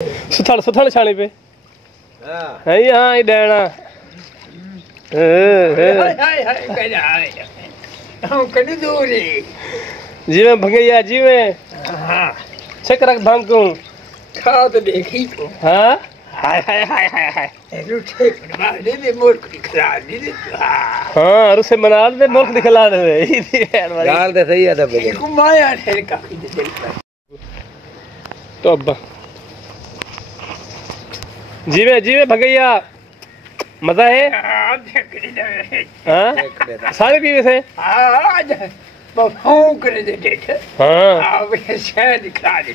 सुथड़ सुथड़ छाने पे हां हां ये डैना हम कड़ी दूरी जी मैं भंगैया जी मैं हां चेक रख भांग को खा तो देखी तो हां हाय हाय हाय हाय हाय रूठे बनवा दे मूर्ख दिखला दे हां रुसे मना दे मूर्ख दिखला दे गाल दे सही है तब को माया है का दिल पर तो अब जी में भगैया मजा है हाँ सारे पीवे से भौंक करे दे हाँ अब शायद दिखला दे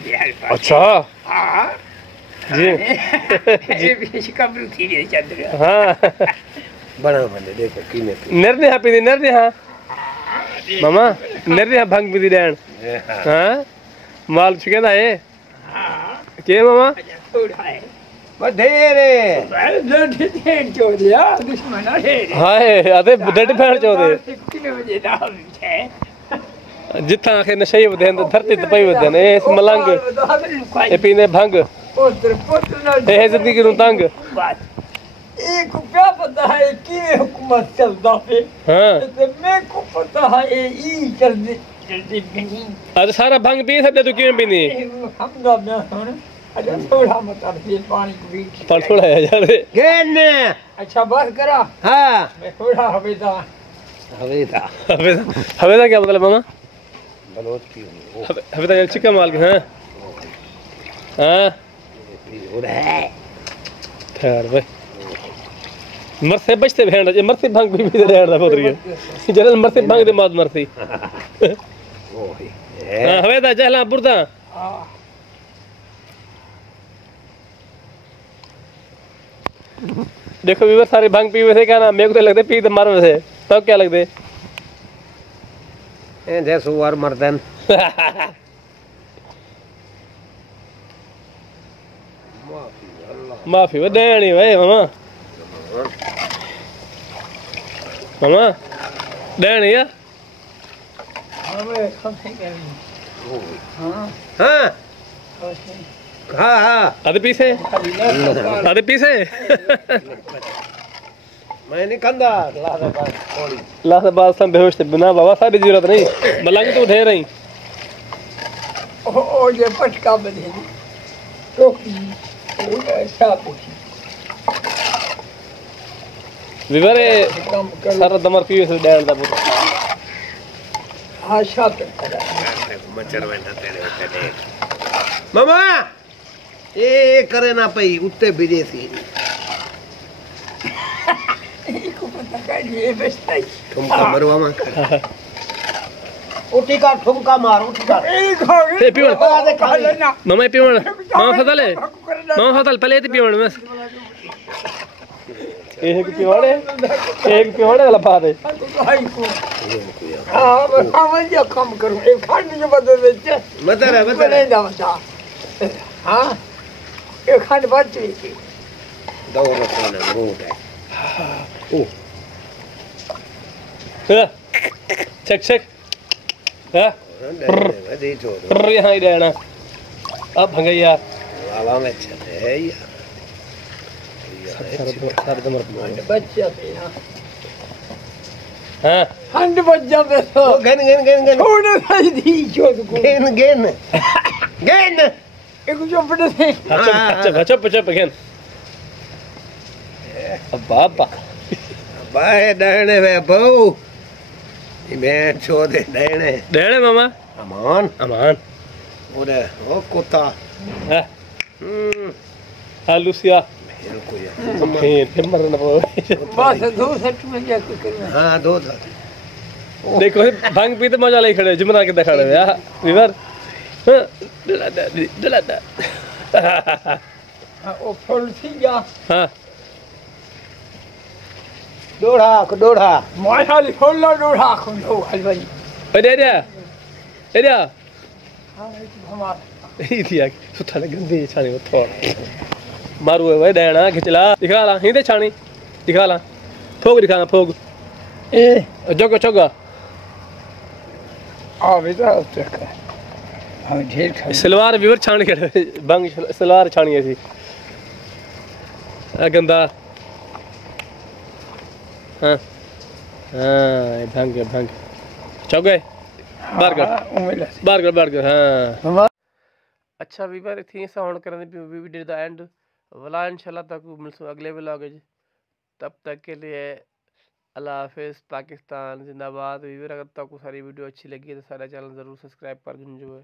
अच्छा हाँ जी ये भी कब्र थी रे चंद्र हाँ बना बने देखो कीने निर्ने हाँ पीदी निर्ने हाँ मामा निर्ने हाँ भंग पीदी डैन हाँ माल चुके ना ये क्या मामा थोड़ा है बधेरे डेढ़ चौदिया दुश्मन है हाय अरे डेढ़ फैन चौदे कितने बजे दाल है जितना आखिर नशई बदे तो धरती तो पई बदे ने इस मलंग ये पीने भंग पुत्र ये जिंदगी नु तंग एक क्या पता है कि हुकूमत चलता है हाँ तो मैं को पता है ये जल्दी जल्दी नहीं अरे सारा भंग पी सकते तू क्यों पीनी हम ना मैं सुन अच्छा थोड़ा मत ये पानी को भी पर थोड़ा है यार गेन अच्छा बस करा हां मैं थोड़ा हवेदा हवेदा क्या मतलब मामा बलोच की हवेदा चिकन माल के हाँ हाँ ठहर भाई मरसे बचते भेड़ मरसे भंग भी रहड़ दा पोतरी जनरल मरसे भंग दे मौत मरसी हां हवेदा जहला बुरदा हां देखो वीवर सारे भंग पीवे थे क्या ना मेरे को तो लगते पी तो मार वैसे तब क्या लगते ए जैसो वार मर्दन माफी वो देनी भाई मामा मामा देनी या हमें खफे कर हां हां हां हां आधे पीसे मैं नहीं कंदा ला से बाद सब बेहोश थे बिना बाबा सारी जरूरत नहीं मलंग तो उठे रही ओ ये पटका बने टोकरी ऐसा पूछी विवरे सारा दमर पीवे से डाल दा पुत्र आशा पे करा मचर वेंदा तेरे होते मामा ए करे ना पई उत्ते विदेशी को पता का ये बेचता है ठुमका मरवा मा उठी का ठुमका मार उठी का ए पीवण मामा पीवण मामा फतले पहले ते पीवण बस एक पीवण वाला बात है भाई को हां हम जो काम करूं एक खंड जो बदल दे बता नहीं दाता हां एक खंड बच गई दौड़ रखना रोड है ओ चेक हां दे छोड़ यहां ही रहना अब भंगैया वाला में चले है यार सारे दमर बच्चा पे हां खंड बच जावे तो गन छोड़ भाई दी जो गेन एक जो पड़े थे अच्छा गन अब बाबा बाए डहने वे बहु मैं छोड़े डहने मामा अमान ओरे ओ कोता हां लुसिया बिल्कुल फिर मरना बस दो सेट में जाके करना हां दो था देखो भांग पीते मजा ले खड़े जुमना के दिखा रहे यार विवर डला ओ फुल थी जा हां डोढ़ा मैं हाल फुल डोढ़ा खुन हो हलवाई एरिया हां हमारा इतिया सुथा गंदी छानी वो थोड़ा मारू है भाई डैना खिचला दिखा ला हिंदे छानी दिखा ला फोग दिखाना फोग ए जोगा आ बेटा उसका हाँ ढेर खाई सलवार व्यूअर छान के भंग सलवार छानी सी गंदा हाँ हाँ भंग भंग चौक गए बार कर हाँ अच्छा वीवर थी ऐसा होने करने भी वी डिड द एंड वला इंशाल्लाह तक मिलसूँ अगले व्लॉग तब तक के लिए अल्लाह हाफिज़ पाकिस्तान जिंदाबाद वीवर अगर तक सारी वीडियो अच्छी लगी तो सारा चैनल ज़रूर सब्सक्राइब कर जो है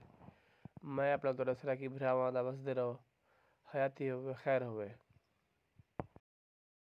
मैं अपना तो सराइकी भरावां दा बसदे रहो हयाती होवे खैर होवे।